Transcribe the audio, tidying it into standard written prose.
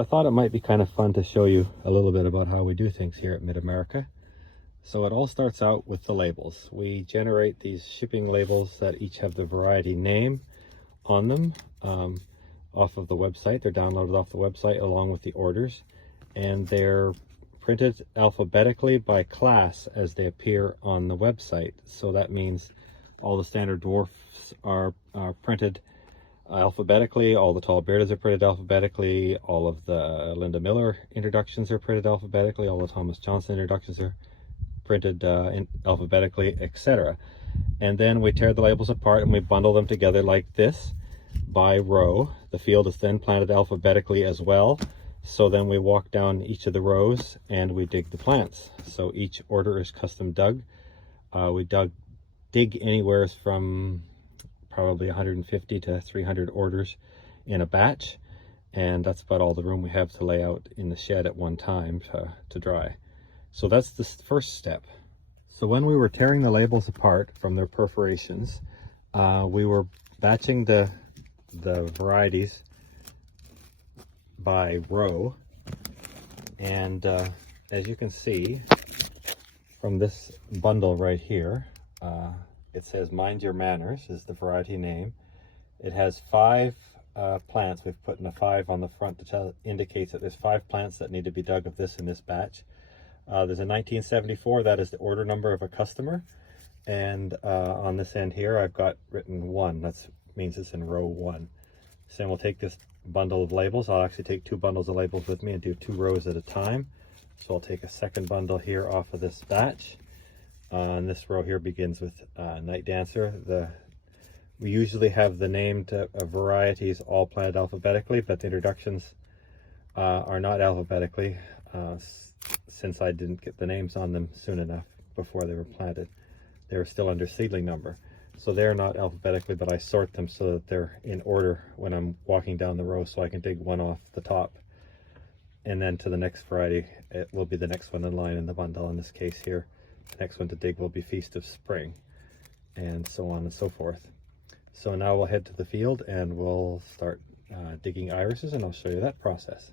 I thought it might be kind of fun to show you a little bit about how we do things here at Mid-America. So it all starts out with the labels. We generate these shipping labels that each have the variety name on them off of the website. They're downloaded off the website along with the orders, and they're printed alphabetically by class as they appear on the website. So that means all the standard dwarfs are printed alphabetically, all the tall beardeds are printed alphabetically, all of the Linda Miller introductions are printed alphabetically, all the Thomas Johnson introductions are printed alphabetically, etc. And then we tear the labels apart and we bundle them together like this by row. The field is then planted alphabetically as well. So then we walk down each of the rows and we dig the plants. So each order is custom dug. We dig anywhere from probably 150 to 300 orders in a batch, and that's about all the room we have to lay out in the shed at one time to dry. So that's the first step. So when we were tearing the labels apart from their perforations, we were batching the varieties by row, and as you can see from this bundle right here, it says Mind Your Manners is the variety name. It has 5 plants. We've put in a 5 on the front to indicates that there's 5 plants that need to be dug of this in this batch. There's a 1974, that is the order number of a customer, and on this end here I've got written 1. That means it's in row 1. So then we'll take this bundle of labels. I'll actually take 2 bundles of labels with me and do 2 rows at a time. So I'll take a second bundle here off of this batch. And this row here begins with Night Dancer. We usually have the named varieties all planted alphabetically, but the introductions are not alphabetically since I didn't get the names on them soon enough before they were planted. They were still under seedling number. So they're not alphabetically, but I sort them so that they're in order when I'm walking down the row, so I can dig one off the top. And then to the next variety, it will be the next one in line in the bundle. In this case here, the next one to dig will be Feast of Spring, and so on and so forth. So now we'll head to the field and we'll start digging irises, and I'll show you that process.